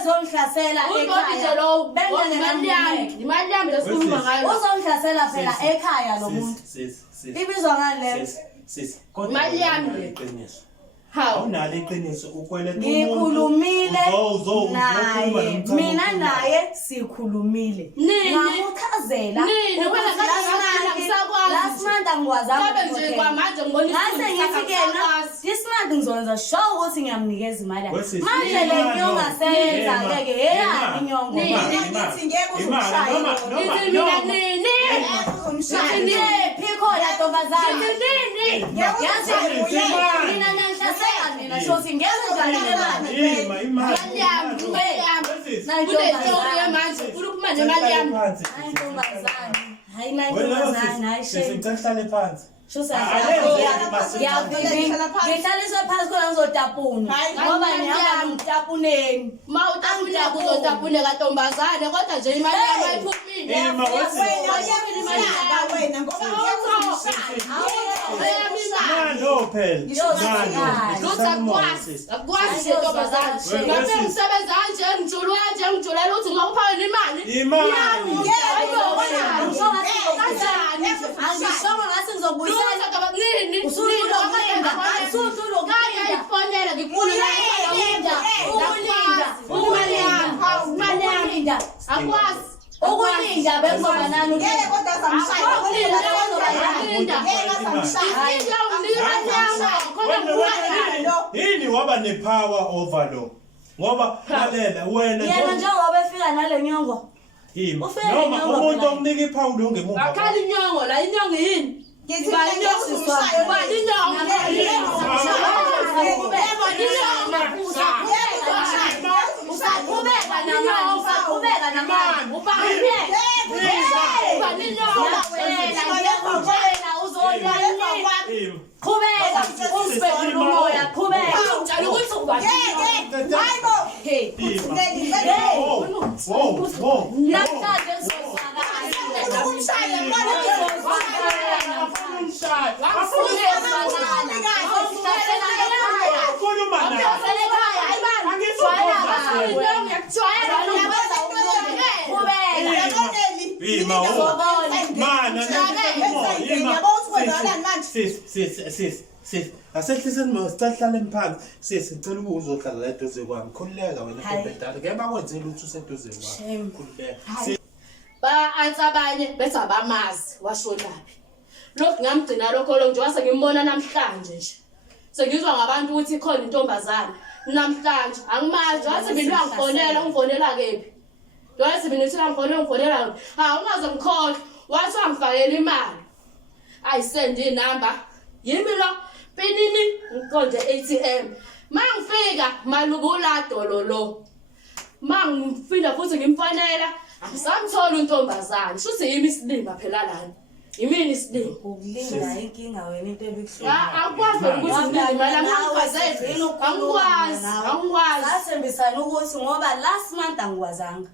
bezongihlasela ekhaya imali yami lesikhuluma ngayo uzongihlasela phela ekhaya lo muntu ibizwa ngani le imali yami iqiniso awunalo iqiniso ukweleta umuntu ngikhulumile naye mina naye sikhulumile ngamuchazela last month angikwazanga nje kwamanje ngibona ngase ngithi kena this month ngizokwenza sure ukuthi ngiyamnikeza imali manje le nyonga seyenza ke eyani inyongo ngithi ngeke uzumshaya nini phiko la ntombazana yazi mina nanhlasela mina shothi ngeze njani le mali hayi ntombazana hayi sesihlale phansi ngihlaliswe phansi khona ngizotapuna ngoba ngihamba ngitapuneni ma utapuna kuzotapuneka ntombazane kodwa nje imali yami ayiphumile wena ngoba akwazi ntombazane ngabe ngisebenza kanje ngijulu kanje ngijulela ukuthi ngokuphaweni imali angisho ngathi ngizobuyisela ifonela ngikulinda akwazi ukulinda bengoba nani ngeke kodwa yini waba nepower over lo ngoba lalela wena yena njengoba efika nale nyongo noma umuntu omnika ipower lo ngemuva akhala inyongo la inyongo yini asehliseni sicela phansi sicela ukuzohlala la eduze kwami khululeka wena ntombedala ngeke bakwenzela ukuthi useduze kwami khululeka ba ansabanye bese abamazi washonaphi lokho ngamgcina lokho nje wase ngimbona namhlanje nje sengizwa ngabantu ukuthi ikhona intombazana namhlanje angimazi wase mina ngifonela kephi wase mina ngifonela ungaze ngikhohle wathi angifakela imali ayisend inamba yimi lo pinini ngiqonde ATM mangifika malubula dololo mangifika futhi ngimfanela Asamthola untombazana shuthi yimi isilima phela lana yimini isilima ukulinda inkinga wena into ebuhlungu akwazi ukuthi imali amangifazele angikwazi sathembisana ukuthi ngoba last month angikwazanga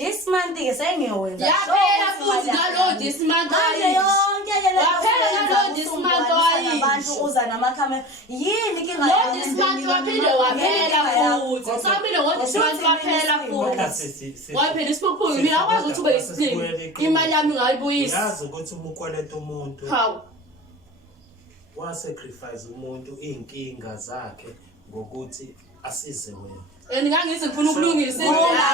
this month ke sengiyowenza yaphela futhi ngalo this month yonke ke yaphela ngalo this month abantu uza namakhamera yini kinga lo this month waphinde waphela futhi samile ngo this month waphela futhi waphela isiphuphu mina akwazi ukuthi ube isilima imali yami ngayibuyisa yazi ukuthi umukweleta umuntu hawu wasacrifice umuntu inkinga zakhe ngokuthi asize wena ngingangithi ngifuna ukulungisa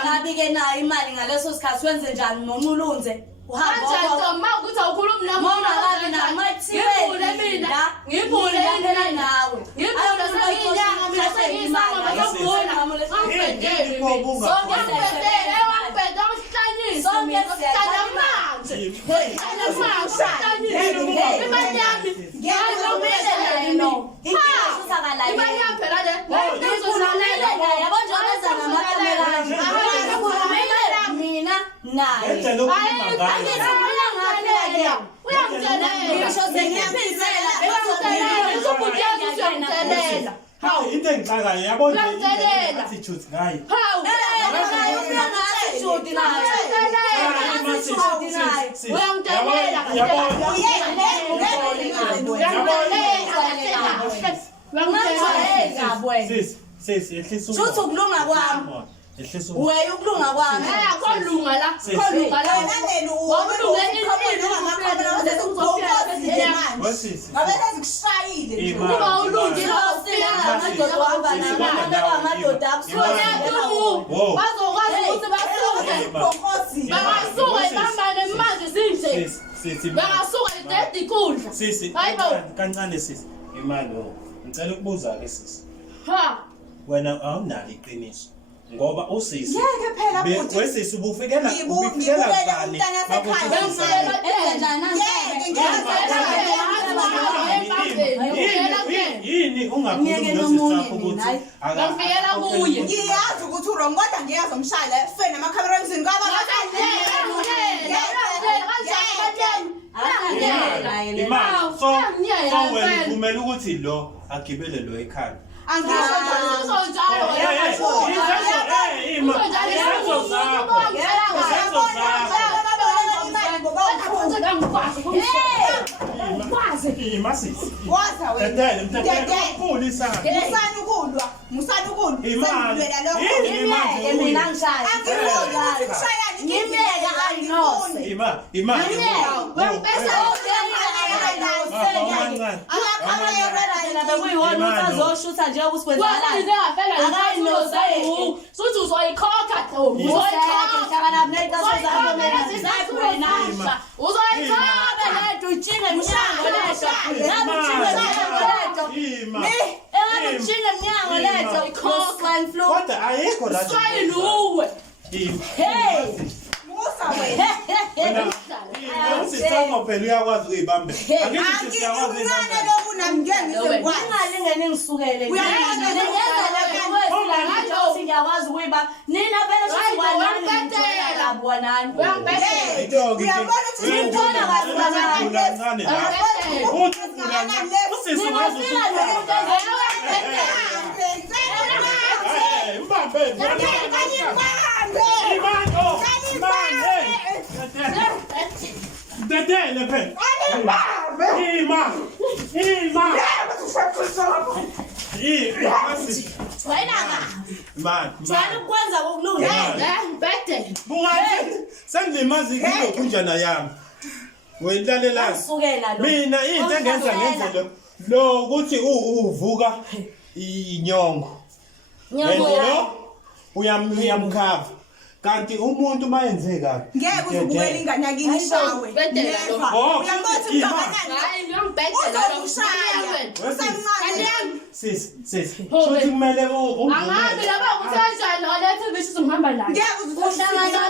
ngabi ke nayo imali ngaleso sikhathi wenze njani noma ulunze uhamba ma ukuthi awukhulumi nami ngabi na ngibule mina ngibule phela nawe ngibule seyinyanga mina sengizama ngibona ngibhedele ngibhedele wangibhedela usihlanyisa sonke sihlala manje imali yami ngiyazomela no imali yami phela le yabo njengoba namakamera mina naye hawu into engixakayo yabo nje attitude ngayo shuthi ukulunga kwami ehlisa Wewe ukulunga kwami. Kolunga la. Kolunga la. Wawulunga wasisi Ngabela zikushayile. Uma ulungile Amadoda wahamba nama amadoda bazokwazi ukuthi basuke. Bonkosi. Bangasuka ibambane manje sinje. sithi Bangasuka idedi ikundla. sisi Hayibo. kancane sisi imali ngicela ukubuza ke sisi Ha. wena awunalo iqiniso ngoba usisi Ngeke phela futhi. wesisi ubufikela Ngibukele bani umntana wasekhaya. Bengifela yini ungakhulumi nosisi wakho ukuthi Bangifela kuye. Ngiyazi ukuthi wrong kodwa ngiyazi umshayela efeni namakhamera emzini kwaba imali so wena uvumela ukuthi lo agibele lo ekhaya Uzoshuta nje ukusibenzela. Suthi uzoyikhokha kodwa ayikho la usithoma phela uyakwazi ukuyibambela angithi siyakwazi Ungalingeni ngisukele. Ngiyakwazi ukuyibamba. Nina phela siwanani bwanani. Ukwenza kokulunga. Sengimazi kunjana yami welalela mina into engenza ngendlela lo ukuthi uvuka inyongo lo uyamkhava kanti umuntu mayenze kabi ngeke uzubukela ingane yakini ishawe sis shothi kumele angabe laba uthenjani olethe ngisho uzihamba la ngeke uzuhlangana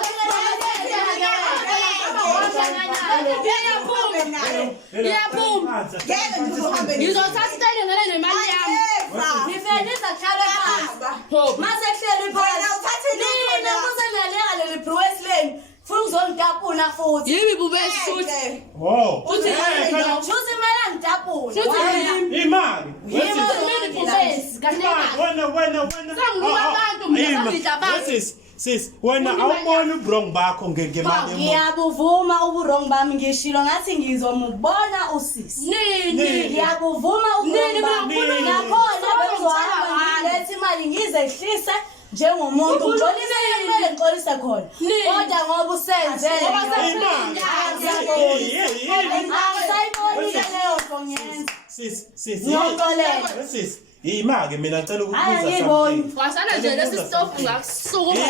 ngizothatha isitayile ngale nemali yami Ngifenisa khala phansi. Mase kuhleli phansi. Nina kusenalenga leli bracelet. Funa uzongitapuna futhi. yibi bubeshuthi uthi Shuthi kumele ngitapune. imali sis wena awubona ubrong bakho ngemali Ngiyabuvuma uburong bami ngishilo ngathi ngizomubona usisi. Ngiyabuvuma uburong bami. Nakhona bengizohamba ngilethe imali ngizehlise njengomuntu ngixolise kumele ngixolise khona. Kodwa ngoba usenzele Sayibonile leyo nkonyenza. sis imake mina ngicela ukubuza something wasana nje lesi stop ngakusukuma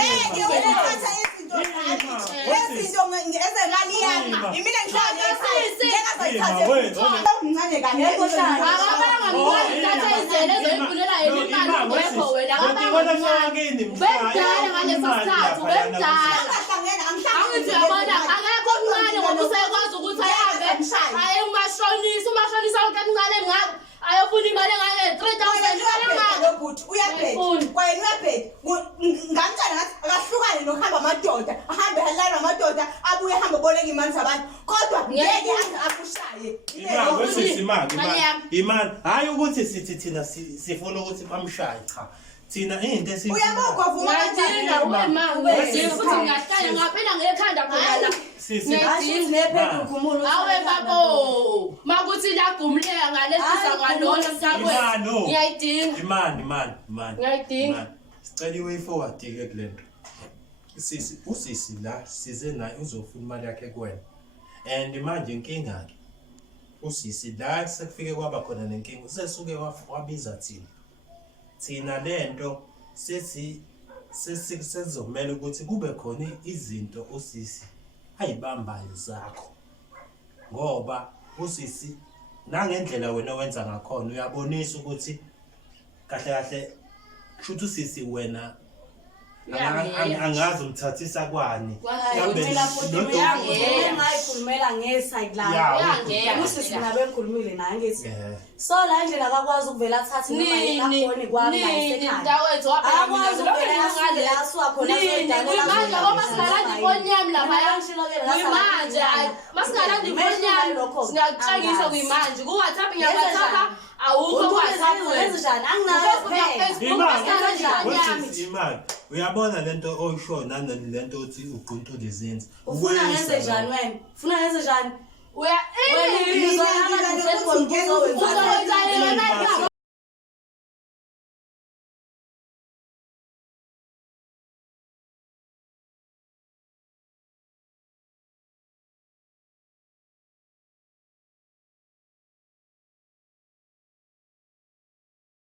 ayofuna imali engane 3,000 uyaphetha kwayena uyaphetha ngamtshela ngathi akahlukane nokuhamba amadoda ahambe halala amadoda abuye ahambe boleka imali zabantu kodwa ngeke akushaye imali hayi ukuthi sithi thina sifuna ukuthi bamshaye cha thina into uyabukwa vuma ngiyadinga futhi ngiyahlala ngaphela ngekhanda khona awe babo makuthi lagumuleka ngalesisa ngalona mhlabeni ngiyayidinga imani ngiyayidinga sicela iway forward ke kulento Sisi usisi la size naye uzofuna imali yakhe kuwena. And manje inkinga ke usisi la sekufike kwaba khona nenkinga usesuke wabiza thina lento sesizomela ukuthi kube khona izinto usisi ayibambayo zakho ngoba usisi nangendlela wena wenza ngakhona uyabonisa ukuthi kahle kushuthi usisi wena angazi umthathisa kwani ngayikhulumela ngeside la usisi nabe ngikhulumile naye ngithi so la ndlela akakwazi ukuvela athathe imali yakho kwami imali uyabona lento oyisho nalento othi uqunto lezenzi ufuna ngenze njani wena ufuna ngenze njani uya